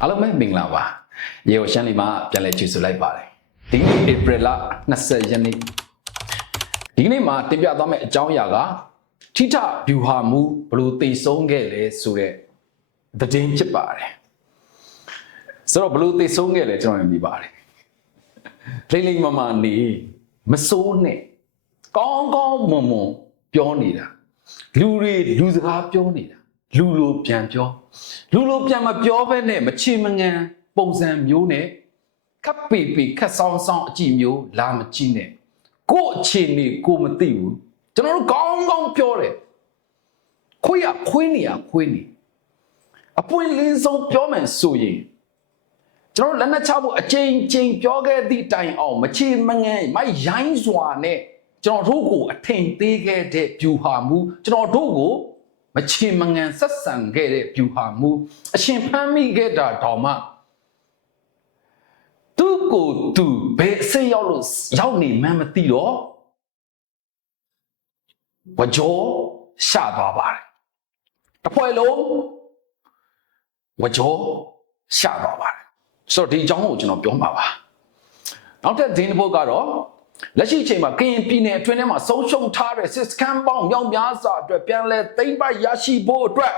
အားလုံးပဲမင်္ဂလာပါရေကိုရှမ်းလီမှာပြန်လည်ကြိုဆိုလိုက်ပါတယ်ဒီနေ့ဧပြီလ20ရက်နေ့ဒီနေ့မှာတင်ပြသွားမယ့်အကြောင်းအရာကထိထဗျူဟာမူဘယ်လိုတည်ဆုံးခဲ့လဲဆိုတဲ့သတင်းဖြစ်ပါတယ်ဆိုတော့ဘယ်လိုတည်ဆုံးခဲ့လဲကျွန်တော်လည်းမြင်ပါတယ်လိမ့်လိမ့်မမနေမစိုးနဲ့ကောင်းကောင်းမွန်မွန်ပြောနေတာလူတွေလူစကားပြောနေတာ လူလိုပြန်ပြောလူလိုပြန်မပြောဘဲနဲ့မချေမငန်ပုံစံမျိုးနဲ့ခပ်ပေပေခက်ဆောင်ဆောင်အကြည့်မျိုးလာမကြည့်နဲ့ကို့အခြေအနေကိုမသိဘူးကျွန်တော်တို့ကောင်းကောင်းပြောတယ်ခွေးရခွေးနေရခွေးနေအပွင့်လင်းဆုံးပြောမယ်ဆိုရင်ကျွန်တော်တို့လက်နက်ချဖို့အချိန်ချင်းပြောခဲ့သည့်တိုင်အောင်မချေမငန်မရိုင်းစွာနဲ့ကျွန်တော်တို့ကိုအထင်သေးခဲ့တဲ့ဗျူဟာမူကျွန်တော်တို့ကို မချေမငန်ဆက်ဆံခဲ့တဲ့ဗျူဟာမူအရှင်ဖမ်းမိခဲ့တာတောင်မှသူ့ကိုသူဘယ်အစိတ်ရောက်လို့ရောက်နေမှန်းမသိတော့ဝကြောရှသွားပါတယ်တစ်ဖွဲ့လုံးဝကြောရှသွားပါတယ်ဆိုတော့ဒီအကြောင်းကိုကျွန်တော်ပြောမှာပါနောက်ထပ်ဒင်းတစ်ပုတ်ကတော့ လက်ရှိအချိန်မှာကရင်ပြည်နယ်အတွင်းထဲမှာဆုံးရှုံးထားတဲ့စစ်စခန်းပေါင်းမြောက်များစွာအတွက်ပြန်လဲသိမ်းပိုက်ရရှိဖို့အတွက်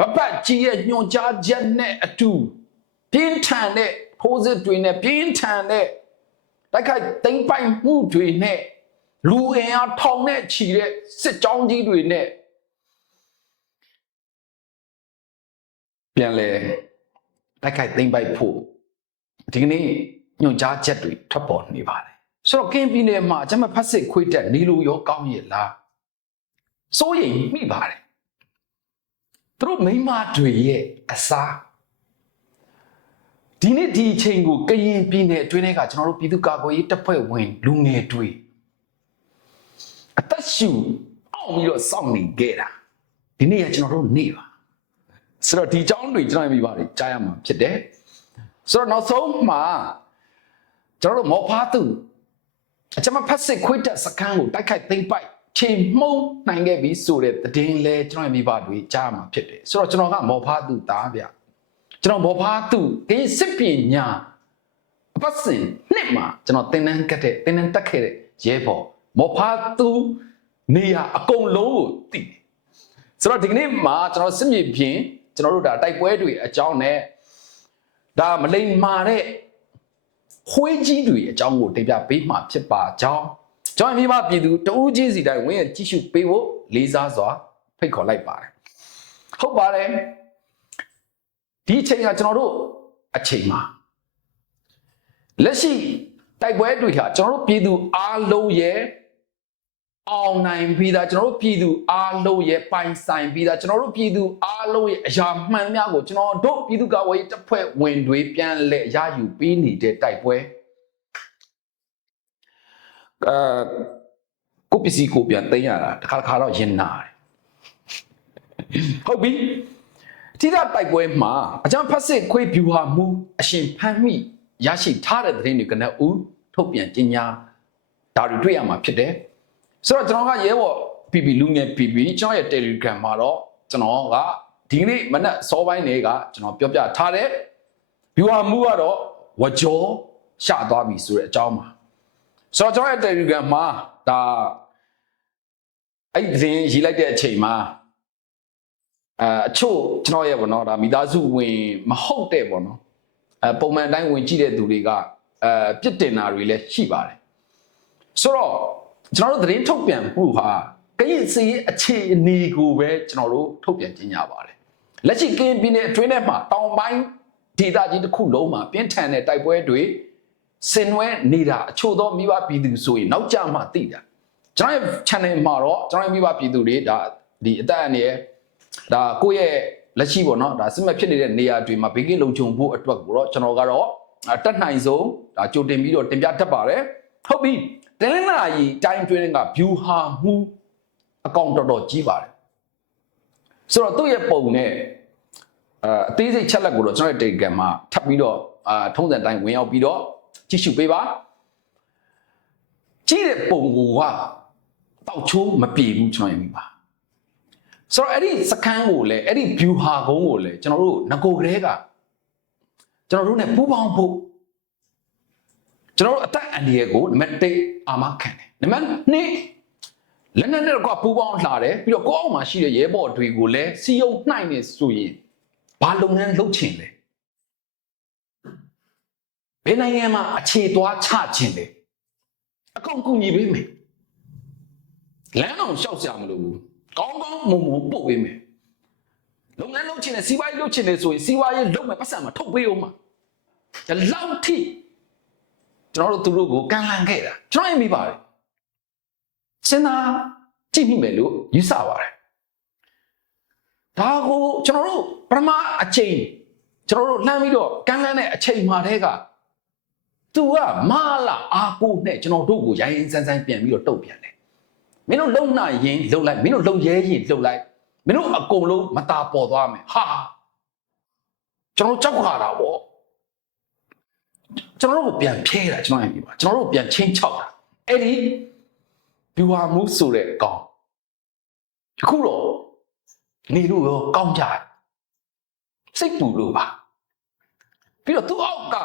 ဗပတ်ကြီးရဲ့ညွှန်ကြားချက်နဲ့အတူပြင်းထန်တဲ့ဖိုးစစ်တွေနဲ့ပြင်းထန်တဲ့တိုက်ခိုက်သိမ်းပိုက်မှုတွေနဲ့လူအင်အားထောင်နဲ့ချီတဲ့စစ်ကြောင်းကြီးတွေနဲ့ပြန်လဲတိုက်ခိုက်သိမ်းပိုက်ဖို့ဒီကနေ့ညွှန်ကြားချက်တွေထွက်ပေါ်နေပါတယ် ဆိုတော့ကင်းပြည်နယ်မှာအကြမ်းဖက်စစ်ခွေးတက်နေလို့ရောကောင်းရဲ့လားစိုးရိမ်မိပါတယ်သူတို့မိန်းမတွေရဲ့အစားဒီနေ့ဒီအချိန်ကိုကရင်ပြည်နယ်အတွင်းထဲကကျွန်တော်တို့ပြည်သူ့ကာကွယ်ရေးတပ်ဖွဲ့ဝင်လူငယ်တွေအသက်ရှူအောင်ပြီးတော့စောင့်နေကြတာဒီနေ့ကကျွန်တော်တို့နေပါဆိုတော့ဒီအကြောင်းတွေကျွန်တော်မိပါတယ်ကြားရမှာဖြစ်တယ်ဆိုတော့နောက်ဆုံးမှာကျွန်တော်တို့မော်ဖားသူ အကျွန်မဖတ်စစ်ခွေးတက်စကန်းကိုတိုက်ခိုက်သိမ့်ပိုက်ချိန်မှုန်းနိုင်ခဲ့ပြီဆိုတဲ့သတင်းလဲကျွန်တော်မိဘတွေကြားမှာဖြစ်တယ်ဆိုတော့ကျွန်တော်ကမော်ဖားသူသားဗျကျွန်တော်မော်ဖားသူဒီစစ်ပညာအပတ်စဉ်နှစ်မှာကျွန်တော်သင်တန်းကတ်တဲ့သင်တန်းတက်ခဲ့တဲ့ရဲဘော်မော်ဖားသူနေရအကုန်လုံးကိုသိတယ်ဆိုတော့ဒီကနေ့မှာကျွန်တော်စစ်မြေပြင်ကျွန်တော်တို့ဒါတိုက်ပွဲတွေအကြောင်းနဲ့ဒါမလိမ္မာတဲ့ ခွေးကြီးတွေအကြောင်းကိုတင်ပြပေးမှာဖြစ်ပါကြောင်းကျွန်တော်မိမပြည်သူတဦးချင်းစီတိုင်းဝင်ရကြည့်ရှုပေးဖို့လေးစားစွာဖိတ်ခေါ်လိုက်ပါတယ်ဟုတ်ပါတယ်ဒီအချိန်ကကျွန်တော်တို့အချိန်မှာလက်ရှိတိုက်ပွဲတွေဟာကျွန်တော်တို့ပြည်သူအားလုံးရဲ့ အောင်နိုင်ပြီးသားကျွန်တော်တို့ပြည်သူအားလုံးရဲ့ပိုင်ဆိုင်ပြီးသားကျွန်တော်တို့ပြည်သူအားလုံးရဲ့အရာမှန်များကိုကျွန်တော်တို့ပြည်သူ့ကာကွယ်ရေးတပ်ဖွဲ့ဝင်တွေပြန်လဲရယူပြီးနေတဲ့တိုက်ပွဲအဲကိုပစ္စည်းကိုပြန်သိမ်းရတာတစ်ခါတစ်ခါတော့ရင်နာတယ်ဟုတ်ပြီတိရတိုက်ပွဲမှာအကြံဖတ်စစ်ခွေးဖြူဟာမူအရှင်ဖမ်းမိရရှိထားတဲ့သတင်းတွေကလည်းဦးထုတ်ပြန်ကြေညာဒါတွေတွေ့ရမှာဖြစ်တယ် ဆိုတော့ကျွန်တော်ကရဲဘော် PP လူငယ် PP ကျွန်တော်ရဲ့ Telegram မှာတော့ကျွန်တော်ကဒီနေ့မနက်စောပိုင်းနေကကျွန်တော်ပြောပြထားတဲ့ viewer မှုကတော့ဝကြောရှသွားပြီဆိုတဲ့အကြောင်းပါဆိုတော့ကျွန်တော်ရဲ့ Telegram မှာဒါအဲ့ဒီသတင်းရေးလိုက်တဲ့အချိန်မှာအဲအချို့ကျွန်တော်ရဲ့ဗောနော်ဒါမိသားစုဝင်မဟုတ်တဲ့ဗောနော်အဲပုံမှန်တိုင်းဝင်ကြည့်တဲ့သူတွေကအဲပြစ်တင်တာတွေလည်းရှိပါတယ်ဆိုတော့ ကျွန်တော်တို့သတင်းထုတ်ပြန်မှုဟာကရင်စီအခြေအနေကိုပဲကျွန်တော်တို့ထုတ်ပြန်ကြေညာပါတယ်လက်ရှိကရင်ပြည်နယ်အတွင်းထဲမှာတောင်ပိုင်းဒေသကြီးတစ်ခုလုံးမှာပြင်းထန်တဲ့တိုက်ပွဲတွေဆင်နွှဲနေတာအချို့သောမိဘပြည်သူဆိုရင်နောက်ကျမှသိတာကျွန်တော်ရဲ့ channel မှာတော့ကျွန်တော်ရဲ့မိဘပြည်သူတွေဒါဒီအသက်အန္တရာယ်ဒါကိုယ့်ရဲ့လက်ရှိပေါ့နော်ဒါစစ်မှတ်ဖြစ်နေတဲ့နေရာတွေမှာဘေးကင်းလုံခြုံဖို့အတွက်ကိုတော့ကျွန်တော်ကတော့တက်နိုင်ဆုံးဒါကြိုတင်ပြီးတော့တင်ပြတတ်ပါတယ်ဟုတ်ပြီ တနင်္လာရီတိုင်းတွင်းက view ဟာမှုအကောင့်တော်တော်ကြီးပါတယ်ဆိုတော့သူ့ရဲ့ပုံနဲ့အအသေးစိတ်ချက်လက်ကိုတော့ကျွန်တော်ရဲ့ Telegram မှာထပ်ပြီးတော့အာထုံးစံတိုင်းဝင်ရောက်ပြီးတော့ကြည့်ရှုပေးပါကြည့်တဲ့ပုံကတောက်ချိုးမပြေဘူးကျွန်တော်ရင်ပါဆိုတော့အဲ့ဒီစကန်းကိုလည်းအဲ့ဒီ view ဟာကုန်းကိုလည်းကျွန်တော်တို့ငကိုကလေးကကျွန်တော်တို့ ਨੇ ပူးပေါင်းဖို့ ကျွန်တော်တို့အသက်အန္တရာယ်ကိုနံပါတ်1အာမခံတယ်နံပါတ်2လက်နက်နဲ့ကပူးပေါင်းလာတယ်ပြီးတော့ကိုယ့်အောက်မှာရှိတဲ့ရဲဘော်တွေကိုလည်းစီယုံနှိုက်နေဆိုရင်ဘာလုပ်ငန်းလုပ်ချင်လဲဘယ်နိုင်ငံမှာအခြေသွားချချင်လဲအကုန်ကူညီပေးမယ်လမ်းအောင်ရှောက်ကြမလို့ဘူးကောင်းကောင်းမုံမုံပို့ပေးမယ်လုပ်ငန်းလုပ်ချင်တယ်စီးပွားရေးလုပ်ချင်တယ်ဆိုရင်စီးပွားရေးလုပ်မယ်ပတ်စံမှာထုတ်ပေးအောင်မှာဒါလောက်ထိ ကျွန်တော်တို့သူတို့ကိုကန်လန့်ခဲ့တာကျွန်တော်ရင်မိပါတယ်စဉ်းစားကြည့်မိမယ်လို့ယူဆပါတယ်ဒါကိုကျွန်တော်တို့ပထမအချိန်ကျွန်တော်တို့လှမ်းပြီးတော့ကန်လန့်တဲ့အချိန်မှာတည်းကသူကမလာအာကိုနဲ့ကျွန်တော်တို့ကိုရိုင်းရိုင်းစမ်းစမ်းပြန်ပြီးတော့တုတ်ပြန်တယ်မင်းတို့လုံနိုင်ရင်လုံလိုက်မင်းတို့လုံရဲရင်လုံလိုက်မင်းတို့အကုန်လုံးမตาပေါ်သွားမယ်ဟာကျွန်တော်ကြောက်ခါတာဗော ကျွန်တော်တို့ကိုပြန်ဖြဲတာကျွန်တော်ရင်ပြပါကျွန်တော်တို့ကိုပြန်ချင်းချောက်တာအဲ့ဒီဘီဝါမှုဆိုတဲ့အကောင်အခုတော့နေလို့ရောကောင်းကြတယ်စိတ်ပူလို့ပါပြီးတော့သူ့အောက်က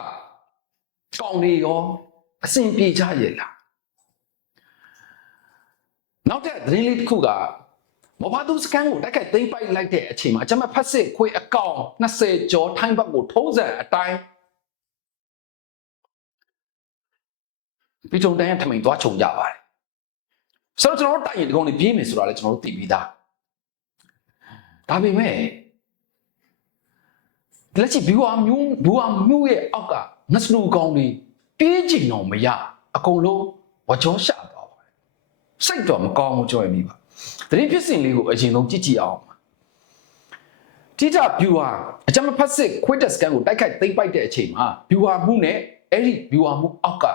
ကောင်တွေရောအစဉ်ပြေကြရဲ့လားနောက်တဲ့သတင်းလေးတစ်ခုကမဘာသူစကန်ကိုတိုက်ခိုက်သိမ်းပိုက်လိုက်တဲ့အချိန်မှာအကြမ်းဖက်စစ်ခွေအကောင်20ကျော်ထိုင်းဘက်ကိုထုံးစံအတိုင်း ပြီးကြုံတန်းရထမိန်သွားခြုံကြပါတယ်ဆိုတော့ကျွန်တော်တို့တိုက်ရင်ဒီကောင်တွေပြေးမယ်ဆိုတာလည်းကျွန်တော်တို့သိပြီးသားဒါပေမဲ့လက်ရှိဘီဝါမျိုးဘီဝါမျိုးရဲ့အောက်ကငစနူကောင်တွေပြေးချင်တော့မရအကုန်လုံးဝကြောရှာသွားပါတယ်စိတ်တော့မကောင်းဘူးကြောက်ရမိပါတရင်ဖြစ်စဉ်လေးကိုအရင်ဆုံးကြည့်ကြည့်အောင်တိကျဘီဝါအကြမ်းဖက်စစ်ခွေးတက်စကန်ကိုတိုက်ခိုက်သိမ်းပိုက်တဲ့အချိန်မှာဘီဝါမှုနဲ့အဲ့ဒီဘီဝါမှုအောက်က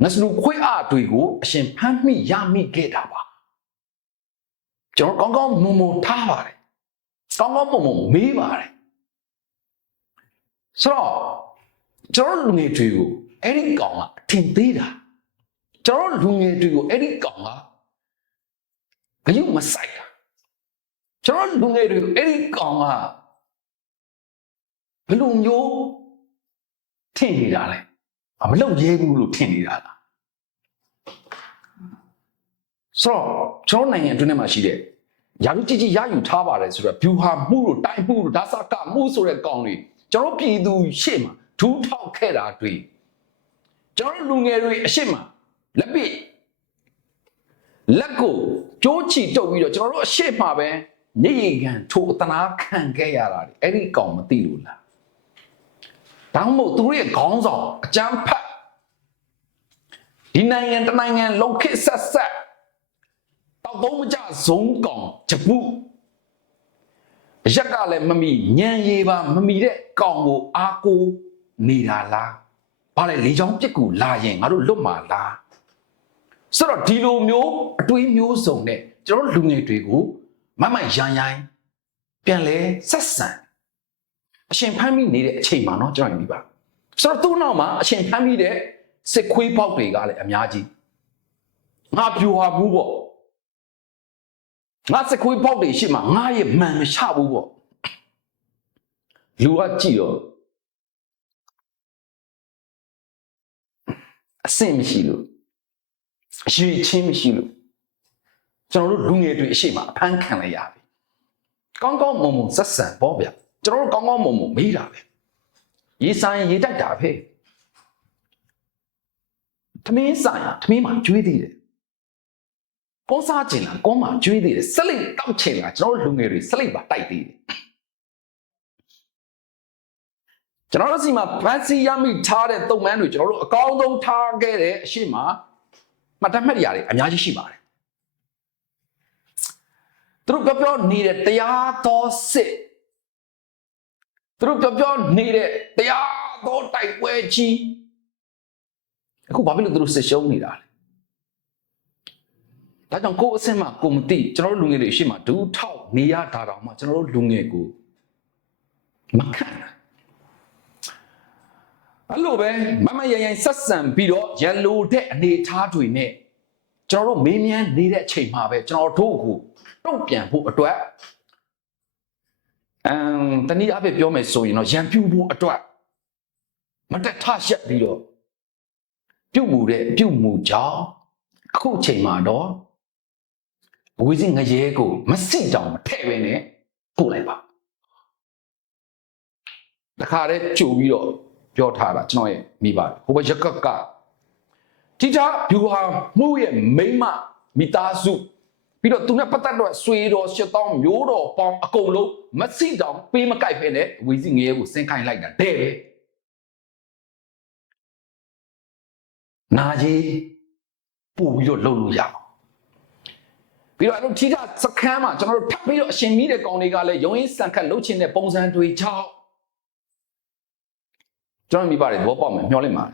ငစနူခွေးအားတွေကိုအရှင်ဖမ်းမိရမိခဲ့တာပါကျွန်တော်ကောင်းကောင်းမုံမုံထားပါတယ်ကောင်းကောင်းမုံမုံမေးပါတယ်ဆိုတော့ကျွန်တော်လူငယ်တွေကိုအဲ့ဒီကောင်ကအထင်သေးတာကျွန်တော်လူငယ်တွေကိုအဲ့ဒီကောင်ကဂယုမဆိုင်တာကျွန်တော်လူငယ်တွေကိုအဲ့ဒီကောင်ကဘယ်လိုမျိုးထင်နေတာလဲ မလုပ်ရဲဘူးလို့ထင်နေတာလားဆိုတော့ကျွန်တော်နိုင်ငံအတွင်းထဲမှာရှိတဲ့ယာရုကြီးကြီးရယူထားပါတယ်ဆိုတော့ဘျူဟာမှုတို့တိုင်းမှုတို့ဒါစကမှုဆိုတဲ့ကောင်တွေကျွန်တော်ပြည်သူရှေ့မှာဒူးထောက်ခဲ့တာတွေ့ကျွန်တော်လူငယ်တွေအရှိမလက်ပိလက်ကိုကြိုးချီတုပ်ပြီးတော့ကျွန်တော်တို့အရှိမပဲညည်ရည်ခံထိုအတနာခံခဲ့ရတာလေအဲ့ဒီကောင်မသိလို့လား ဒါမှမဟုတ်သူတို့ရဲ့ခေါင်းဆောင်အကြမ်းဖက်ဒီနိုင်ငံတနိုင်ငံလုံခစ်ဆက်ဆက်တောက်သုံးမကြဇုံကောင်ဂျပူရက်ကလည်းမမီညံရည်ပါမမီတဲ့ကောင်ကိုအားကိုနေတာလားဘာလဲလေချောင်းပြစ်ကူလာရင်ငါတို့လွတ်မှာလားဆိုတော့ဒီလိုမျိုးအတွေးမျိုးစုံနဲ့ကျွန်တော်လူငယ်တွေကိုမမရန်ရိုင်းပြန်လဲဆက်ဆံ အရှင်ဖမ်းမိနေတဲ့အချိန်မှာเนาะကျွန်တော်ရင်ဒီပါဆိုတော့သူ့နောက်မှာအရှင်ဖမ်းမိတဲ့စစ်ခွေးပေါက်တွေကလည်းအများကြီးငါပြူဟာဘူးပေါ့ငါစစ်ခွေးပေါက်တွေရှိမှငါရဲ့မှန်မချဘူးပေါ့လူကကြည့်တော့အဆင့်မရှိလို့အရွေချင်းမရှိလို့ကျွန်တော်တို့လူငယ်တွေအရှိမအဖမ်းခံလိုက်ရပြီကောင်းကောင်းမုံမုံဆက်ဆံပေါ့ဗျ ကျွန်တော်တို့ကောင်းကောင်းမုံမုံမေးတာပဲရေးဆိုင်ရေးတိုက်တာပဲသမင်းဆိုင်သမင်းမှာကျွေးသေးတယ်ကောစားကျင်လားကောမှာကျွေးသေးတယ်ဆက်လိုက်တောက်ချင်လားကျွန်တော်တို့လူငယ်တွေဆက်လိုက်ပါတိုက်သေးတယ်ကျွန်တော်တို့စီမှာဗတ်စီရမိထားတဲ့တုံမန်းတွေကျွန်တော်တို့အကောင်းဆုံးထားခဲ့တဲ့အရှိမမှတ်တမ်းမှတ်ရတွေအများကြီးရှိပါတယ်သူတို့ပြောပြောနေတဲ့တရားတော်စစ် သူတို့ပြောပြောနေတဲ့တရားတော်တိုက်ပွဲကြီးအခုဘာဖြစ်လို့သူတို့စစ်ရှုံးနေတာလဲဒါကြောင့်ကိုယ်အစင်မှကိုမသိကျွန်တော်တို့လူငယ်တွေရှေ့မှာဒူးထောက်နေရတာတောင်မှကျွန်တော်တို့လူငယ်ကိုမခံတာအဲ့လိုပဲမမရရင်ဆက်ဆံပြီးတော့ရန်လိုတဲ့အနေအထားတွေနဲ့ကျွန်တော်တို့မေးမြန်းနေတဲ့အချိန်မှာပဲကျွန်တော်တို့ကိုတုံ့ပြန်ဖို့အတွက် အမ်တနည်းအားဖြင့်ပြောမယ်ဆိုရင်တော့ရန်ပြူဖို့အတွက်မတက်ထရှက်ပြီးတော့ပြုတ်မှုတဲ့အပြုတ်မှုကြောင့်အခုအချိန်မှာတော့ဝီစင်ငရဲကိုမစိတောင်မထဲ့ပဲနဲ့ပို့လိုက်ပါတခါတည်းကြိုပြီးတော့ပြောထားတာကျွန်တော်ရဲ့မိပါတယ်ဟိုဘရက်ကကတိကျဘူဟာမှုရဲ့မိမမိသားစု ပြီးတော့သူနဲ့ပတ်သက်တော့ဆွေတော်ရှစ်တောင်းမျိုးတော်ပေါင်းအကုန်လုံးမစိတောင်ပေးမကြိုက်ဖ ೇನೆ ဝီစင်ငရဲကိုစင်ခိုင်းလိုက်တာတဲ့ပဲနာကြီးပို့ပြီးတော့လှုပ်လို့ရအောင်ပြီးတော့အဲ့လိုထိတာစကမ်းမှာကျွန်တော်တို့ထပ်ပြီးတော့အရှင်မီးတဲ့ကောင်တွေကလည်းရုံရင်းစံခတ်လှုပ်ချင်တဲ့ပုံစံတွေကြောင့်ကျွန်တော်မိပါတယ်ဘောပေါက်မယ်မျောလိုက်ပါ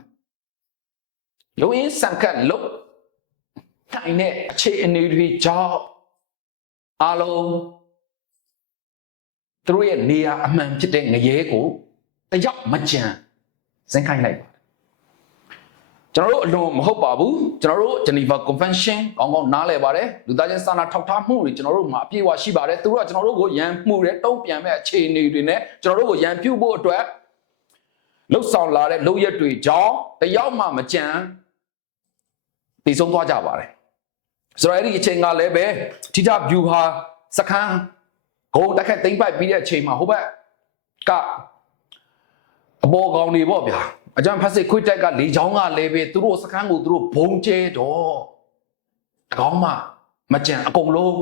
ရုံရင်းစံခတ်လှုပ် တိုင်းတဲ့အခြေအနေတွေကြောင့်အားလုံးသူတို့ရဲ့နေရာအမှန်ဖြစ်တဲ့ငရဲကိုတယောက်မကြံစင်ခိုင်းလိုက်ပါကျွန်တော်တို့အလွန်မဟုတ်ပါဘူးကျွန်တော်တို့ Geneva Convention ကောင်းကောင်းနားလည်ပါတယ်လူသားချင်းစာနာထောက်ထားမှုတွေကျွန်တော်တို့မှာအပြည့်အဝရှိပါတယ်သူတို့ကကျွန်တော်တို့ကိုရန်မှုတယ်တုံ့ပြန်မဲ့အခြေအနေတွေနဲ့ကျွန်တော်တို့ကိုရန်ပြုတ်ဖို့အတွက်လှုပ်ဆောင်လာတဲ့လုပ်ရက်တွေကြောင့်တယောက်မှမကြံတည်ဆုံးသွားကြပါတယ် ဆိုတော့အဲ့ဒီအချိန်ကလည်းပဲထိထဗျူဟာစခန်းဂုံတက်ခတ်သိမ့်ပိုက်ပြီးတဲ့အချိန်မှာဟိုဘက်ကအပေါ်ကောင်တွေပေါ့ဗျာအကြံဖက်စစ်ခွိတက်ကလေချောင်းကလည်းပဲသူတို့စခန်းကိုသူတို့ဘုံကျဲတော့တကောင်းမှမကြံအကုန်လုံး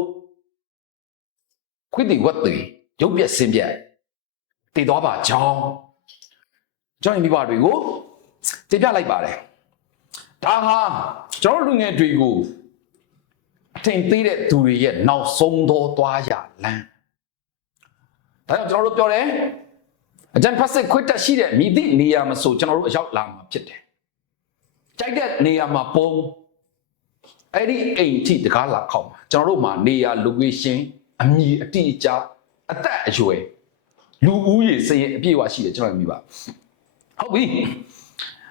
ခွိတိဝတ်တွေရုပ်ပြက်စင်ပြက်တည်သွားပါကြောင်းကျွန်တော်မိဘတွေကိုတင်ပြလိုက်ပါတယ်ဒါဟာကျွန်တော်လူငယ်တွေကို အထင်သေးတဲ့သူတွေရဲ့နောက်ဆုံးသောသွားရလမ်းဒါကြောင့်ကျွန်တော်တို့ပြောတယ်အကြံဖတ်စစ်ခွတ်တက်ရှိတဲ့မိသည့်နေရာမှာဆိုကျွန်တော်တို့အရောက်လာမှာဖြစ်တယ်ကြိုက်တဲ့နေရာမှာပုံအဲ့ဒီအိမ်ထိတကားလာခောက်မှာကျွန်တော်တို့မှာနေရာ location အမည်အတိအကျအသက်အရွယ်လူဦးရေစရင်အပြည့်အဝရှိတယ်ကျွန်တော်မြင်ပါဟုတ်ပြီ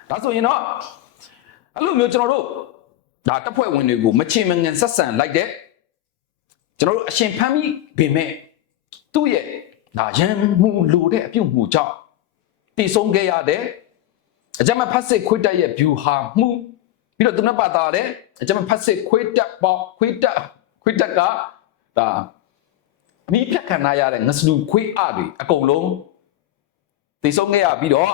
ဒါဆိုရင်တော့အဲ့လိုမျိုးကျွန်တော်တို့ ဒါတပ်ဖွဲ့ဝင်တွေကိုမချေမငန်ဆက်ဆံလိုက်တဲ့ကျွန်တော်တို့အရှင်ဖမ်းမိပေမဲ့သူ့ရဲ့ဒါရန်မှုလိုတဲ့အပြုတ်မှုကြောင့်တည်ဆုံးခဲ့ရတဲ့အကြမ်းဖက်စစ်ခွေးတက်ရဲ့ view ဟာမှုပြီးတော့သူနဲ့ပါတာတဲ့အကြမ်းဖက်စစ်ခွေးတက်ပေါ့ခွေးတက်ခွေးတက်ကဒါမိဖြတ်ခံရတဲ့ငစလူခွေးအတွေအကုန်လုံးတည်ဆုံးခဲ့ရပြီးတော့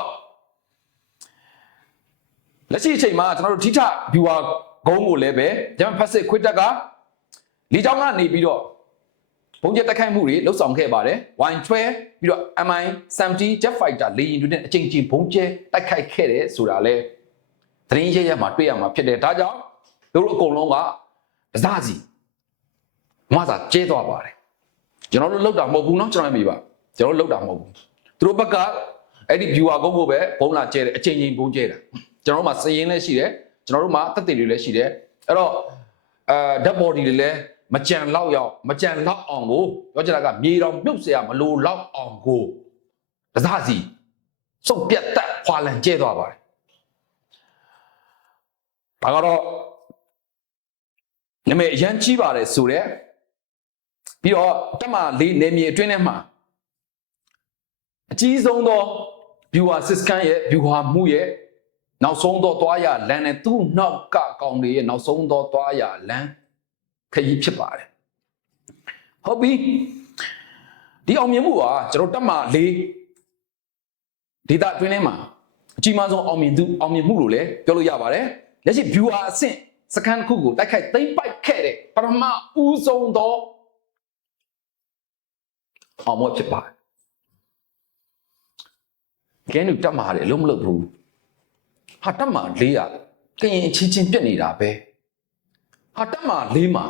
လက်ရှိအချိန်မှာကျွန်တော်တို့ထိထ viewer ဂုံးကိုလည်းပဲဂျမန်ဖက်စစ်ခွေးတက်ကလီချောင်းကနေပြီးတော့ဘုံကျက်တက်ခိုက်မှုတွေလှုပ်ဆောင်ခဲ့ပါတယ်။ Y12 ပြီးတော့ MI 70 Jet Fighter လေယာဉ်တွေနဲ့အကြိမ်ကြိမ်ဘုံကျဲတိုက်ခိုက်ခဲ့တယ်ဆိုတာလဲသတင်းရရမှာတွေ့ရမှာဖြစ်တယ်။ဒါကြောင့်တို့အကုန်လုံးကဒဇစီမဆာကျဲသွားပါတယ်။ကျွန်တော်တို့လောက်တာမဟုတ်ဘူးเนาะကျွန်တော်မြင်ပါ။ကျွန်တော်တို့လောက်တာမဟုတ်ဘူး။သူတို့ဘက်ကအဲ့ဒီ viewer ကုန်းကိုပဲဘုံလာကျဲတယ်အကြိမ်ကြိမ်ဘုံကျဲတာ။ကျွန်တော်တို့မှာစည်ရင်းလည်းရှိတယ်။ ကျွန်တော်တို့မှာတက်တေတွေလည်းရှိတယ်။အဲ့တော့အဲ dead body တွေလည်းမကြံလောက်ရောက်မကြံလောက်အောင်ကိုပြောချင်တာကမြေတော်မြုပ်เสียမလို့လောက်အောင်ကိုဒဇစီစုပ်ပြတ်တက်ခွာလန်ကျဲသွားပါတယ်ဒါကတော့နမေအရန်ကြီးပါတယ်ဆိုတော့ပြီးတော့တက်မလေးနေမြေအတွင်းထဲမှာအကြီးဆုံးသော viewer system ရဲ့ viewer မှုရဲ့ နောက်ဆုံးသောသွားရလမ်းနဲ့သူ့နောက်ကကောင်တွေရဲ့နောက်ဆုံးသောသွားရလမ်းခရီးဖြစ်ပါတယ်ဟုတ်ပြီဒီအောင်မြင်မှုကကျွန်တော်တက်မှာလေးဒေတာအတွင်းထဲမှာအကြီးမားဆုံးအောင်မြင်သူအောင်မြင်မှုလို့လည်းပြောလို့ရပါတယ်လက်ရှိ viewer အဆင့်စကန်တစ်ခုကိုတိုက်ခိုက်သိမ့်ပိုက်ခဲ့တဲ့ပထမဦးဆုံးသောအောင်မွေးဖြစ်ပါတယ်ကဲနုတက်မှာတယ်လုံးမလုပ်ဘူး ဟာတက်မှာလေးရကရင်အချင်းချင်းပြက်နေတာပဲဟာတက်မှာလေးမှာ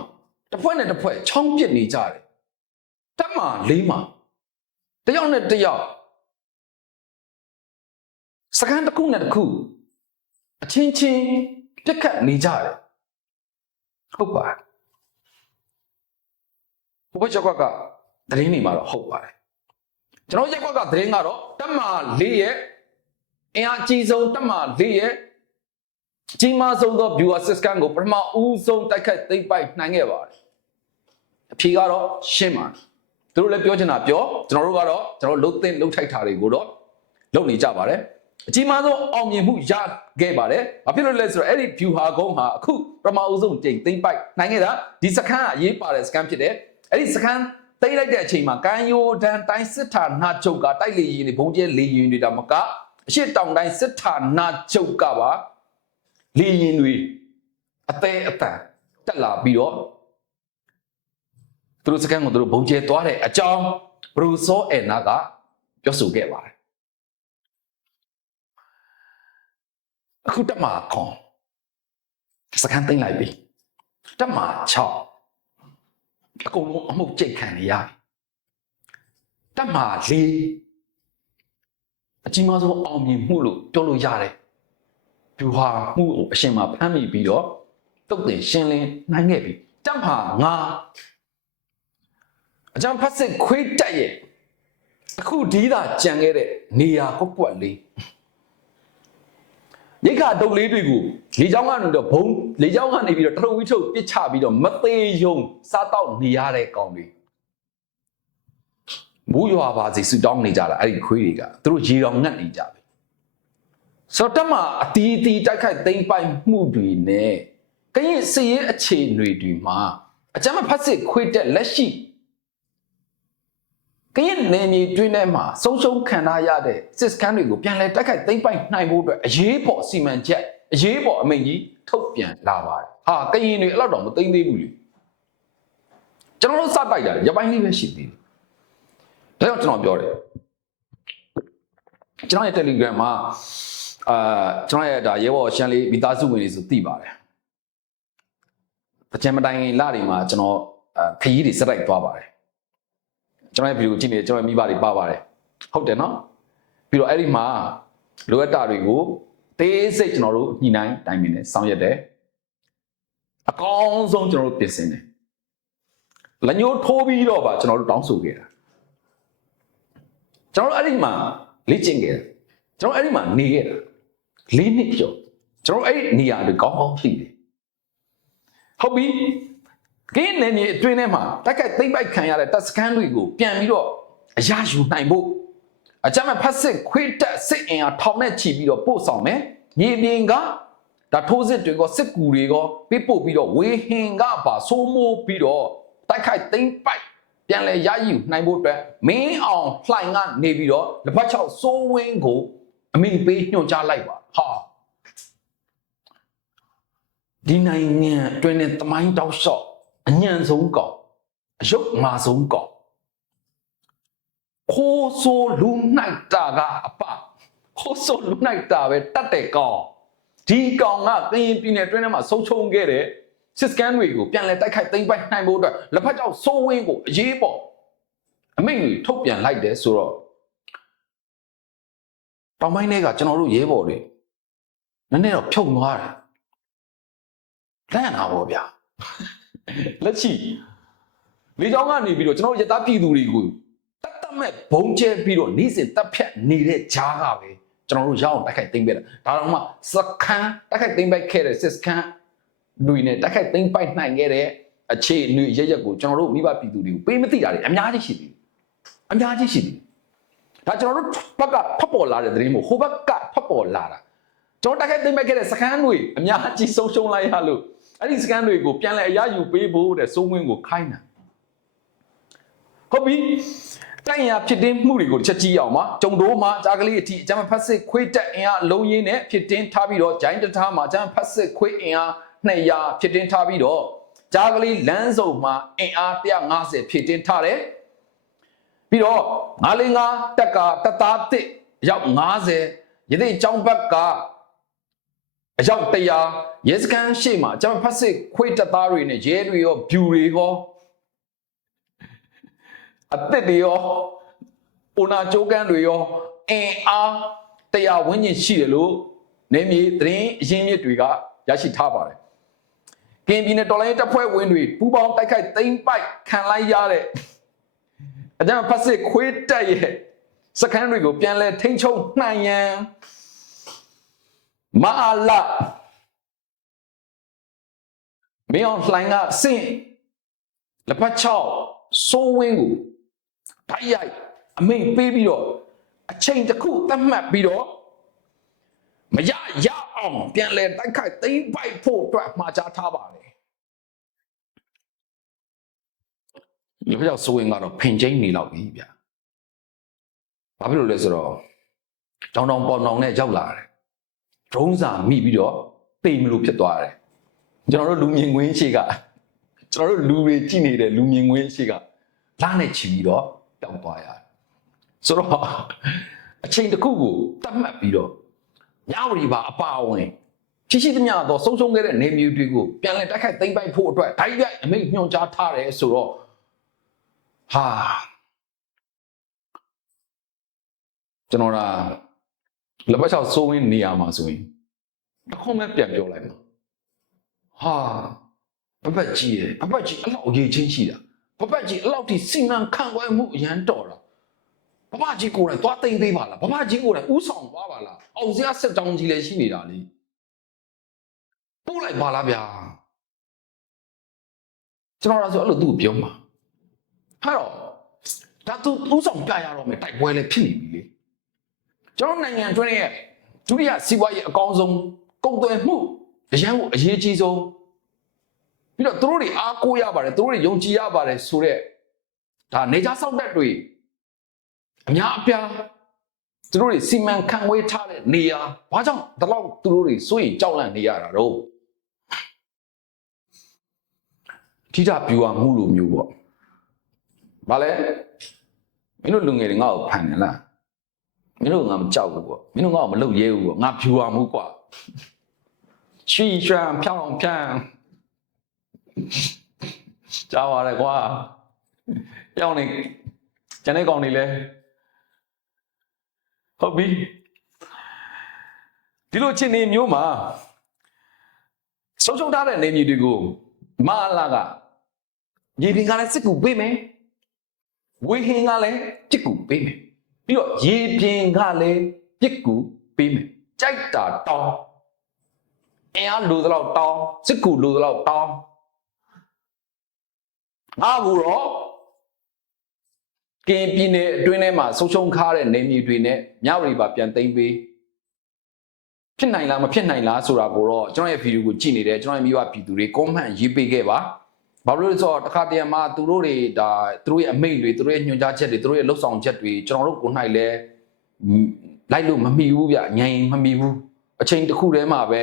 တစ်ဖွဲ့နဲ့တစ်ဖွဲ့ချောင်းပြစ်နေကြတယ်တက်မှာလေးမှာတယောက်နဲ့တယောက်စကန်တစ်ခုနဲ့တစ်ခုအချင်းချင်းပြက်ခတ်နေကြတယ်ဟုတ်ပါဘုဘချက်ကွက်ကသတင်းနေမှာတော့ဟုတ်ပါတယ်ကျွန်တော်ရက်ကွက်ကသတင်းကတော့တက်မှာလေးရဲ့ အင်အားကြီးဆုံးတက်မှာလေးရဲ့ကြီးမားဆုံးသော viewer system ကိုပထမဦးဆုံးတိုက်ခတ်သိမ့်ပိုက်နိုင်ခဲ့ပါတယ်အဖြေကတော့ရှင်းပါတယ်သူတို့လည်းပြောချင်တာပြောကျွန်တော်တို့ကတော့ကျွန်တော်လှုပ်သိမ့်လှုပ်ထိုက်တာတွေကိုတော့လုပ်နေကြပါတယ်အကြီးမားဆုံးအောင်မြင်မှုရခဲ့ပါတယ်။ဘာဖြစ်လို့လဲဆိုတော့အဲ့ဒီ view ဟာကုန်းဟာအခုပထမအဆုံးချိန်သိမ့်ပိုက်နိုင်ခဲ့တာဒီစခန်းကအရေးပါတဲ့စခန်းဖြစ်တယ်။အဲ့ဒီစခန်းသိမ့်လိုက်တဲ့အချိန်မှာကန်ယိုဒန်တိုင်းစစ်ဌာနချုပ်ကတိုက်လေရင်တွေဘုံကျဲလေရင်တွေတောင်မက အရှိတောင်တိုင်းစစ်ဌာနချုပ်ကပါလေရင်တွေအသေးအတန်တက်လာပြီးတော့သူတို့စခန်းကိုသူတို့ဘုံကျဲသွားတဲ့အကြောင်းဘရူစောအဲနာကပြောဆိုခဲ့ပါတယ်အခုတက်မှာခွန်စကန်သိမ့်လိုက်ပြီတက်မှာ6အကုန်လုံးအမှုတ်ကြိတ်ခံနေရပြီတက်မှာ4 အကြီးမားဆုံးအောင်မြင်မှုလို့ပြောလို့ရတယ်ပြူဟာမှုကိုအရှင်မှာဖမ်းမိပြီးတော့တုတ်တင်ရှင်းလင်းနိုင်ခဲ့ပြီတက်မှာ9အကြောင်းဖတ်စစ်ခွေးတက်ရဲ့အခုဒီသာကြံခဲ့တဲ့နေရာကွက်ကွက်လေးရိတ်ခါတုပ်လေးတွေကိုလေချောင်းကနေတော့ဘုံလေချောင်းကနေပြီးတော့တထုပ်ဝိထုတ်ပစ်ချပြီးတော့မသေးယုံစားတော့နေရတဲ့ကောင်တွေ မူးရွာပါစီဆူတောင်းနေကြတာအဲ့ဒီခွေးတွေကသူတို့ရေတော်ငတ်နေကြပြီဆိုတော့တက်မအတီးတီးတိုက်ခိုက်သိမ့်ပိုက်မှုတွေနဲ့ကရင်စည်ရဲအခြေအနေတွေမှာအကြမ်းမဖတ်စစ်ခွေးတက်လက်ရှိကရင်နေမြေတွင်းထဲမှာဆုံးရှုံးခံရတဲ့စစ်စကန်တွေကိုပြန်လဲတိုက်ခိုက်သိမ့်ပိုက်နိုင်ဖို့အတွက်အရေးပေါ်စီမံချက်အရေးပေါ်အမိန့်ကြီးထုတ်ပြန်လာပါတယ်ဟာကရင်တွေအဲ့လောက်တော့မသိမ့်သေးဘူးလေကျွန်တော်တို့စတိုက်တာရပိုင်းလေးပဲရှိသေးတယ် ဒါကြောင့်ကျွန်တော်ပြောတယ်ကျွန်တော်ရဲ့ Telegram မှာအာကျွန်တော်ရဲ့ဒါရဲဘော်ရှမ်းလေးမိသားစုဝင်တွေဆိုသိပါတယ်တကြံမတိုင်ခင်လတွေမှာကျွန်တော်အာခရီးတွေစက်တိုက်သွားပါတယ်ကျွန်တော်ရဲ့ဗီဒီယိုကြည့်နေကျွန်တော်ရဲ့မိဘတွေပါပါတယ်ဟုတ်တယ်နော်ပြီးတော့အဲ့ဒီမှာလိုအပ်တာတွေကိုတေးစိတ်ကျွန်တော်တို့ညှိနှိုင်းတိုင်ပင်နဲ့ဆောင်ရွက်တယ်အကောင်းဆုံးကျွန်တော်တို့ပြင်ဆင်တယ်လက်ညှိုးထိုးပြီးတော့ပါကျွန်တော်တို့တောင်းဆိုခဲ့တာ ကျွန်တော်တို့အဲ့ဒီမှာလေ့ကျင့်ခဲ့တယ်ကျွန်တော်အဲ့ဒီမှာနေခဲ့တာလေးနှစ်ကျော်ကျွန်တော်အဲ့ဒီနေရာတွေကောင်းကောင်းသိတယ်ဟုတ်ပြီကင်းနေမြေအတွင်းထဲမှာတက်ခိုက်သိမ့်ပိုက်ခံရတဲ့တပ်စခန်းတွေကိုပြန်ပြီးတော့အရာယူနိုင်ဖို့အကြမ်းမဲ့ဖက်စစ်ခွေးတက်စစ်အင်အားထောင်နဲ့ချီပြီးတော့ပို့ဆောင်မယ်မြေပြင်ကဒါထိုးစစ်တွေကစစ်ကူတွေကပြပို့ပြီးတော့ဝေဟင်ကပါစိုးမိုးပြီးတော့တိုက်ခိုက်သိမ့်ပိုက် ပြန်လဲရယူနိုင်ဖို့အတွက်မင်းအောင်လှိုင်ကနေပြီးတော့လက်ဖက်ချောက်စိုးဝင်းကိုအမိန်ပေးညွှန်ကြားလိုက်ပါဟာဒီနိုင်ငံအတွင်းနဲ့တမိုင်းတောက်လျှောက်အညံဆုံးကောင်အယုတ်မာဆုံးကောင်ခိုးဆိုးလူနိုင်တာကအပခိုးဆိုးလူနိုင်တာပဲတတ်တဲ့ကောင်ဒီကောင်ကကရင်ပြည်နယ်အတွင်းထဲမှာဆုံးချုံခဲ့တဲ့ စစ်စကန်တွေကိုပြန်လဲတိုက်ခိုက်သိမ်းပိုက်နိုင်ဖို့အတွက်လက်ဖက်ကြောက်စိုးဝင်းကိုအရေးပေါ်အမိန့်တွေထုတ်ပြန်လိုက်တယ်ဆိုတော့တောင်ပိုင်းတွေကကျွန်တော်တို့ရဲဘော်တွေနည်းနည်းတော့ဖြုတ်သွားတယ်လန့်တာပေါ့ဗျာလက်ရှိလေကြောင်းကနေပြီးတော့ကျွန်တော်တို့ရသားပြည်သူတွေကိုတတ်တတ်မဲ့ဘုံကျဲပြီးတော့နေ့စဉ်တပ်ဖြတ်နေတဲ့ကြားကပဲကျွန်တော်တို့ရအောင်တိုက်ခိုက်သိမ်းပေးတာဒါတော့မှစခန်းတိုက်ခိုက်သိမ်းပိုက်ခဲ့တဲ့စစ်စခန်း လူတွေနဲ့တိုက်ခိုက်သိမ်းပိုက်နိုင်ခဲ့တဲ့အခြေအနေရရက်ကိုကျွန်တော်တို့မိဘပြည်သူတွေကိုပေးမသိတာတွေအများကြီးရှိသေးတယ်အများကြီးရှိသေးတယ်ဒါကျွန်တော်တို့ဘက်ကဖတ်ပေါ်လာတဲ့သတင်းမို့ဟိုဘက်ကဖတ်ပေါ်လာတာကျွန်တော်တိုက်ခိုက်သိမ်းပိုက်ခဲ့တဲ့စခန်းတွေအများကြီးဆုံးရှုံးလိုက်ရလို့အဲ့ဒီစကန်တွေကိုပြန်လဲအရယူပေးဖို့တဲ့စိုးဝင်းကိုခိုင်းတာဟုတ်ပြီတိုင်ရဖြစ်တင်းမှုတွေကိုချက်ကြည့်အောင်ပါကြုံတို့မှာကြားကလေးအထိအကြမ်းဖတ်စစ်ခွေးတက်အင်အားလုံးရင်းနဲ့ဖြစ်တင်းထားပြီးတော့ဂျိုင်းတထားမှာအကြမ်းဖတ်စစ်ခွေးအင်အား 200ဖြစ်တင်းထားပြီးတော့ကြားကလေးလမ်းစုံမှာအင်အား150ဖြစ်တင်းထားတယ်ပြီးတော့905တက်ကတသားတစ်ရောက်90ယသိအကြောင်းဘက်ကအယောက်100ရဲစခန်းရှေ့မှာအကြမ်းဖတ်စစ်ခွေးတပ်သားတွေနဲ့ရဲတွေရောဗျူတွေရောအသစ်တွေရောအိုနာကျိုးကန်းတွေရောအင်အားတရားဝန်းကျင်ရှိတယ်လို့နေမြေသတင်းအရင်းမြစ်တွေကရရှိထားပါတယ် ကင်ပြည်နယ်တော်လိုင်းတပ်ဖွဲ့ဝင်တွေပူးပေါင်းတိုက်ခိုက်သိမ်းပိုက်ခံလိုက်ရတဲ့အကြမ်းဖတ်စစ်ခွေးတက်ရဲ့စခန်းတွေကိုပြန်လဲထိန်းချုပ်နိုင်ရန်မအာလမင်းအောင်လှိုင်ကစင့်လက်ဖက်ချောက်စိုးဝင်းကိုတိုက်ရိုက်အမိန်ပေးပြီးတော့အချိန်တစ်ခုသတ်မှတ်ပြီးတော့မရရ အောင်ပြန်လဲတိုက်ခိုက်သိမ့်ပိုက်ဖို့အတွက်မှာကြားထားပါတယ်ဒီပြောက်ဆိုရင်ကတော့ဖင်ချင်းနေတော့ပြီဗျဘာဖြစ်လို့လဲဆိုတော့တောင်တောင်ပေါင်တောင်နဲ့ရောက်လာတယ်ဒရုန်းစာမိပြီးတော့တိမ်မလို့ဖြစ်သွားတယ်ကျွန်တော်တို့လူမြင်ကွင်းရှိကကျွန်တော်တို့လူတွေကြည့်နေတဲ့လူမြင်ကွင်းရှိကလားနဲ့ချီပြီးတော့တောက်သွားရတယ်ဆိုတော့အချိန်တစ်ခုကိုတတ်မှတ်ပြီးတော့ ညဝရီပါအပါအဝင်ရှိရှိသမျှတော့ဆုံးရှုံးခဲ့တဲ့နေမျိုးတွေကိုပြန်လဲတိုက်ခိုက်သိမ့်ပိုက်ဖို့အတွက်ဓာတ်ရိုက်အမိန့်ညွှန်ကြားထားတယ်ဆိုတော့ဟာကျွန်တော်ကလက်ပတ်ချောက်စိုးဝင်းနေရာမှာဆိုရင်တစ်ခုမှပြန်ပြောလိုက်မှာဟာပပတ်ကြီးရယ်ပပတ်ကြီးအဲ့လောက်အရေးချင်းရှိတာပပတ်ကြီးအဲ့လောက်ထိစီမံခန့်ခွဲမှုအရန်တော်တာ ပပကြီးကိုယ်တိုင်သွားသိမ့်သေးပါလားပပကြီးကိုယ်တိုင်ဥဆောင်သွားပါလားအောင်စရာစက်တောင်းကြီးလည်းရှိနေတာလေပို့လိုက်ပါလားဗျာကျွန်တော်ကဆိုအဲ့လိုသူ့ကိုပြောမှာဟာတော့ဒါသူဥဆောင်ပြရတော့မယ်တိုက်ပွဲလည်းဖြစ်နေပြီလေကျွန်တော်နိုင်ငံအတွင်းရဲ့ဒုတိယစီးပွားရေးအကောင်းဆုံးကုန်သွယ်မှုအရန်ကိုအရေးကြီးဆုံးပြီးတော့သူတို့တွေအားကိုးရပါတယ်သူတို့တွေယုံကြည်ရပါတယ်ဆိုတော့ဒါနေကြဆောက်တက်တွေ အများအပြားသူတို့တွေစီမံခန့်ခွဲထားတဲ့နေရာဘာကြောင့်ဒီလောက်သူတို့တွေစိုးရင်ကြောက်လန့်နေရတာတော့ထိတာပြူအောင်မှုလိုမျိုးပေါ့ဘာလဲမင်းတို့လူငယ်တွေငါ့ကိုဖန်နေလားမင်းတို့ငါမကြောက်ဘူးပေါ့မင်းတို့ငါ့ကိုမလုပ်ရဲဘူးပေါ့ငါပြူအောင်မှုကွာချီရွှံဖြောင်းဖြန်းကြောက်ရတယ်ကွာပြောင်းနေကျန်တဲ့ကောင်တွေလဲ ဟုတ်ပြီဒီလိုချင်းနေမျိုးမှာဆုံးရှုံးထားတဲ့နေမြေတွေကိုမာလာကရေပြင်ကလည်းစစ်ကူပေးမယ်ဝေဟင်ကလည်းပြစ်ကူပေးမယ်ပြီးတော့ရေပြင်ကလည်းပြစ်ကူပေးမယ်ကြိုက်တာတောင်းအင်အားလိုသလောက်တောင်းစစ်ကူလိုသလောက်တောင်းငါဘူးတော့ ကင်ပြည်နယ်အတွင်းထဲမှာဆုံးရှုံးခါတဲ့နေမြေတွေနဲ့မြဝတီပါပြန်သိမ်းပေးဖြစ်နိုင်လားမဖြစ်နိုင်လားဆိုတာကိုတော့ကျွန်တော်ရဲ့ဗီဒီယိုကိုကြည့်နေတယ်ကျွန်တော်ရဲ့မိဘပြည်သူတွေ comment ရေးပေးခဲ့ပါဘာလို့လဲဆိုတော့တခါတည်းမှာသူတို့တွေဒါသူတို့ရဲ့အမိန့်တွေသူတို့ရဲ့ညွှန်ကြားချက်တွေသူတို့ရဲ့လှုပ်ဆောင်ချက်တွေကျွန်တော်တို့ကိုယ်၌လဲလိုက်လို့မမီဘူးဗျညင်မမီဘူးအချိန်တစ်ခုတည်းမှာပဲ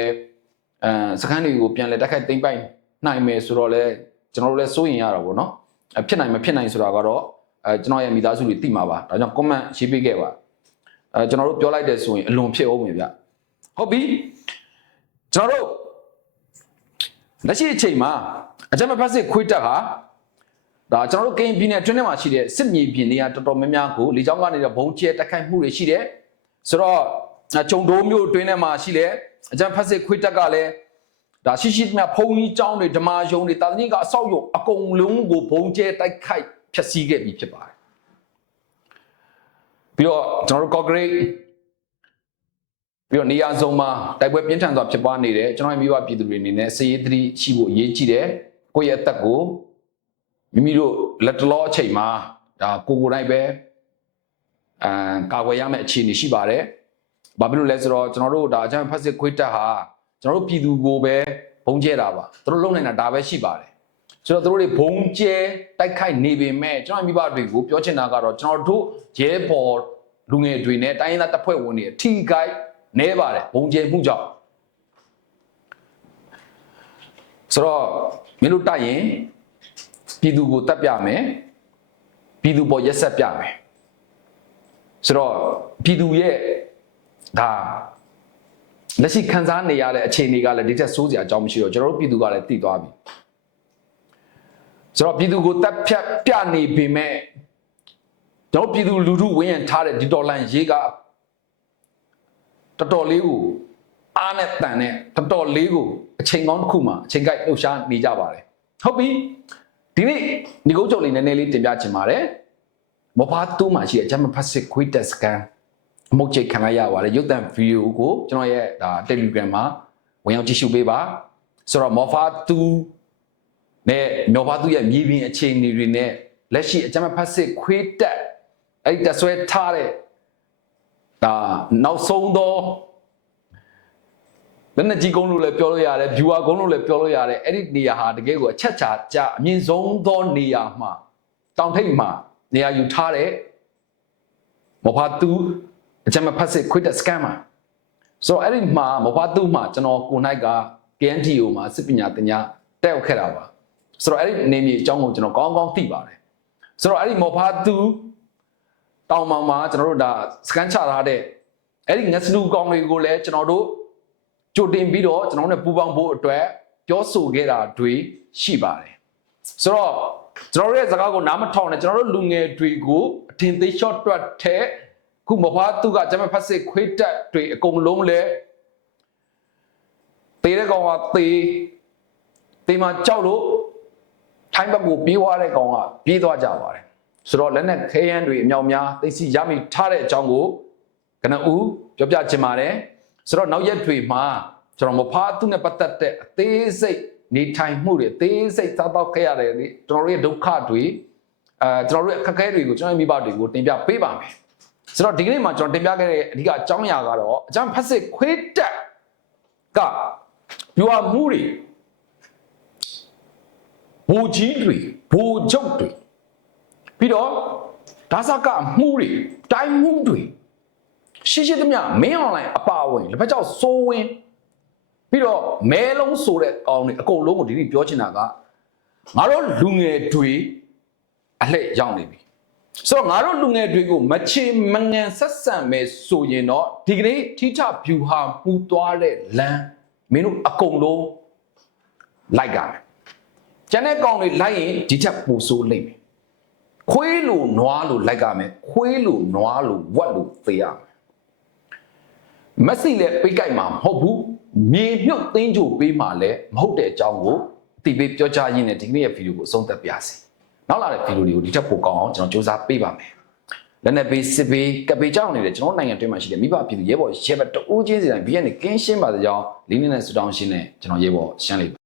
အဲစကန်တွေကိုပြန်လဲတက်ခိုက်သိမ့်ပိုက်နိုင်မယ်ဆိုတော့လဲကျွန်တော်တို့လဲစိုးရင်ရတာပေါ့နော်အဖြစ်နိုင်မဖြစ်နိုင်ဆိုတာကတော့ အဲကျွန်တော်ရဲ့မိသားစုတွေသိမှာပါဒါကြောင့် comment ရေးပေးခဲ့ပါအဲကျွန်တော်တို့ပြောလိုက်တယ်ဆိုရင်အလွန်ဖြစ်အောင်မယ်ဗျဟုတ်ပြီကျွန်တော်တို့လက်ရှိအချိန်မှာအကြမ်းဖက်စစ်ခွေးတက်ဟာဒါကျွန်တော်တို့ကရင်ပြည်နယ်အတွင်းထဲမှာရှိတဲ့စစ်မြေပြင်တွေကတော်တော်များများကိုလေကြောင်းကနေတော့ဘုံကျဲတက်ခိုက်မှုတွေရှိတယ်ဆိုတော့ဂျုံဒိုးမျိုးအတွင်းထဲမှာရှိတဲ့အကြမ်းဖက်စစ်ခွေးတက်ကလည်းဒါရှိရှိမြဖုံကြီးကျောင်းတွေဓမ္မယုံတွေတာသနိကအဆောက်ယုံအကုန်လုံးကိုဘုံကျဲတိုက်ခိုက် ဖျက်ဆီးခဲ့ပြီးဖြစ်ပါတယ်ပြီးတော့ကျွန်တော်တို့ concrete ပြီးတော့နေရာစုံမှာတိုက်ပွဲပြင်းထန်စွာဖြစ်ပွားနေတယ်ကျွန်တော်ရဲ့မိဘပြည်သူတွေအနေနဲ့စည်ရေးသတိရှိဖို့အရေးကြီးတယ်ကိုယ့်ရဲ့အသက်ကိုမိမိတို့လက်တလောအချိန်မှာဒါကိုကိုယ်တိုင်ပဲအာကာကွယ်ရမယ့်အခြေအနေရှိပါတယ်ဘာဖြစ်လို့လဲဆိုတော့ကျွန်တော်တို့ဒါအချမ်းဖက်စစ်ခွေးတက်ဟာကျွန်တော်တို့ပြည်သူကိုပဲဘုံကျဲတာပါသူတို့လုံနိုင်တာဒါပဲရှိပါတယ် ဆိုတော့သူတို့တွေဘုံကျဲတိုက်ခိုက်နေပေမဲ့ကျွန်တော်မိဘတွေကိုပြောချင်တာကတော့ကျွန်တော်တို့ရဲဘော်လူငယ်တွေနဲ့တိုင်းရင်းသားတပ်ဖွဲ့ဝင်တွေအထီးကိုက်နဲပါတယ်ဘုံကျဲမှုကြောင့်ဆိုတော့မင်းတို့တိုက်ရင်ပြည်သူကိုတပ်ပြမယ်ပြည်သူပေါ်ရက်ဆက်ပြမယ်ဆိုတော့ပြည်သူရဲ့ဒါလက်ရှိခံစားနေရတဲ့အခြေအနေကလည်းဒီထက်ဆိုးစရာအကြောင်းမရှိတော့ကျွန်တော်တို့ပြည်သူကလည်းတည်သွားပြီ ဆိုတော့ပြည်သူကိုတပ်ဖြတ်ပြနေပေမဲ့ကျွန်တော်ပြည်သူလူထုဝင်းရံထားတဲ့ဒီဒေါ်လန်ရေးကတော်တော်လေးကိုအားနဲ့တန်နဲ့တော်တော်လေးကိုအချိန်ကောင်းတစ်ခုမှအချိန်ကိုက်လှုပ်ရှားနေကြပါတယ်ဟုတ်ပြီဒီနေ့ညီကုန်းချုပ်လေးနည်းနည်းလေးတင်ပြချင်ပါတယ်မဘာတူးမှာရှိတဲ့ဂျမဖတ်စစ်ခွေးတက်စကန်အမုတ်ချိတ်ခံလိုက်ရပါတယ်ရုပ်သံဗီဒီယိုကိုကျွန်တော်ရဲ့ဒါ Telegram မှာဝင်ရောက်ကြည့်ရှုပေးပါဆိုတော့မော်ဖာတူ နဲ့မော်ဖာတူရဲ့မြေပြင်အခြေအနေတွေနဲ့လက်ရှိအကြမ်းဖက်စစ်ခွေးတက်အဲ့ဒီတဆွဲထားတဲ့ဒါနောက်ဆုံးသောလက်နက်ကြီးကုန်းလို့လည်းပြောလို့ရတယ် viewer ကုန်းလို့လည်းပြောလို့ရတယ်အဲ့ဒီနေရာဟာတကယ်ကိုအချက်ချာကြအမြင့်ဆုံးသောနေရာမှာတောင်ထိပ်မှာနေရာယူထားတဲ့မဘာတူအကြမ်းမဖတ်စစ်ခွတ်တဲ့ scammer ဆိုတော့အဲ့ဒီမှာမဘာတူမှာကျွန်တော်ကိုနိုင်က KNTO မှာစစ်ပညာတင်ညာတက်ရောက်ခဲ့တာပါ ဆိုတော့အဲ့ဒီနေမြေအကြောင်းကိုကျွန်တော်ကောင်းကောင်းသိပါတယ်ဆိုတော့အဲ့ဒီမဘာတူတောင်မောင်မှာကျွန်တော်တို့ဒါစကန်ချထားတဲ့အဲ့ဒီငက်စလူကောင်တွေကိုလည်းကျွန်တော်တို့ကြိုတင်ပြီးတော့ကျွန်တော်တို့ ਨੇ ပူပေါင်းဖို့အတွက်ပြောဆိုခဲ့တာတွေရှိပါတယ်ဆိုတော့ကျွန်တော်တို့ရဲ့စကားကိုနားမထောင်နဲ့ကျွန်တော်တို့လူငယ်တွေကိုအထင်သေး short တွတ်တဲ့ခုမဖွားသူကဂျမဖတ်စစ်ခွေးတက်တွေအကုန်လုံးလဲတေးတဲ့ကောင်ကတေးတေးမှာကြောက်လို့ ထိုင်းဘက်ကိုပြေးသွားတဲ့ကောင်ကပြေးသွားကြပါတယ်ဆိုတော့လက်နဲ့ခဲယမ်းတွေအမြောက်များသိစီရမိထားတဲ့အကြောင်းကိုကနဦးပြောပြချင်ပါတယ်ဆိုတော့နောက်ရက်တွေမှာကျွန်တော်မဖားသူနဲ့ပတ်သက်တဲ့အသေးစိတ်နေထိုင်မှုတွေအသေးစိတ်သောက်တော့ခဲ့ရတယ်လေကျွန်တော်တို့ရဲ့ဒုက္ခတွေအဲကျွန်တော်တို့ရဲ့အခက်အခဲတွေကိုကျွန်တော်မိဘတွေကိုတင်ပြပေးပါမယ်ဆိုတော့ဒီကနေ့မှာကျွန်တော်တင်ပြခဲ့တဲ့အဓိကအကြောင်းအရာကတော့အကျန်းဖက်စစ်ခွေးတက်ကယူအမှုတွေ ဘူကြီးတွေဘူချုပ်တွေပြီးတော့ဒါစကမှုတွေတိုင်းမှုတွေရှိရှိသမျှမင်းအွန်လိုင်းအပါအဝင်လက်ဖက်ကြောက်စိုးဝင်းပြီးတော့မဲလုံးဆိုတဲ့ကောင်းတွေအကုန်လုံးကိုဒီနေ့ပြောချင်တာကငါတို့လူငယ်တွေအလှည့်ရောက်နေပြီဆိုတော့ငါတို့လူငယ်တွေကိုမချေမငန်ဆက်ဆံမယ်ဆိုရင်တော့ဒီကနေ့ထိထဖြူဟာပူသွားတဲ့လမ်းမင်းတို့အကုန်လုံးလိုက်ကြမယ် ကျန်တဲ့ကောင်တွေလိုက်ရင်ဒီချက်ပူဆိုးလိမ့်မယ်ခွေးလိုနွားလိုလိုက်ကြမယ်ခွေးလိုနွားလိုဝက်လိုသေရမယ်မက်ဆီလည်းပိတ်ကြိုက်မှာမဟုတ်ဘူးမြေမြုပ်သိန်းကြိုပေးမှာလည်းမဟုတ်တဲ့အကြောင်းကိုဒီပေးပြောချရင်းနဲ့ဒီနေ့ရဲ့ဗီဒီယိုကိုအဆုံးသတ်ပြစီနောက်လာတဲ့ဗီဒီယိုတွေကိုဒီထက်ပိုကောင်းအောင်ကျွန်တော်စူးစမ်းပေးပါမယ်လက်နဲ့ပေးစစ်ပေးကပေးကြောင်းနေတဲ့ကျွန်တော်နိုင်ငံတွင်းမှာရှိတဲ့မိဘပြည်သူရဲဘော်ရဲဘက်တူးချင်းစီတိုင်းဘီကနေကင်းရှင်းပါတဲ့ကြောင်းလေးနည်းနဲ့ဆူတောင်းရှင်းနဲ့ကျွန်တော်ရဲဘော်ရှင်းလိုက်